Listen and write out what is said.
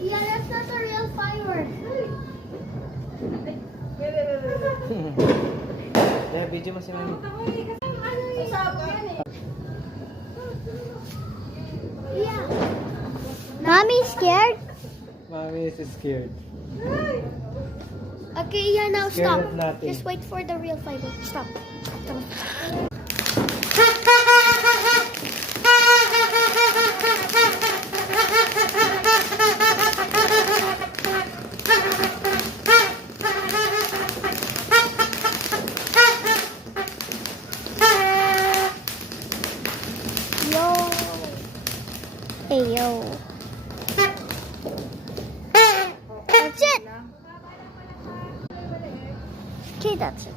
Yeah, that's not a real firework. Dahil video mo si Mami. Yeah. Mommy scared? Mami is scared. Okay, yeah, now Scared stop. of nothing. Just wait for the real firework. Stop. Stop. Yo. Hey, yo. That's it. Okay, that's it.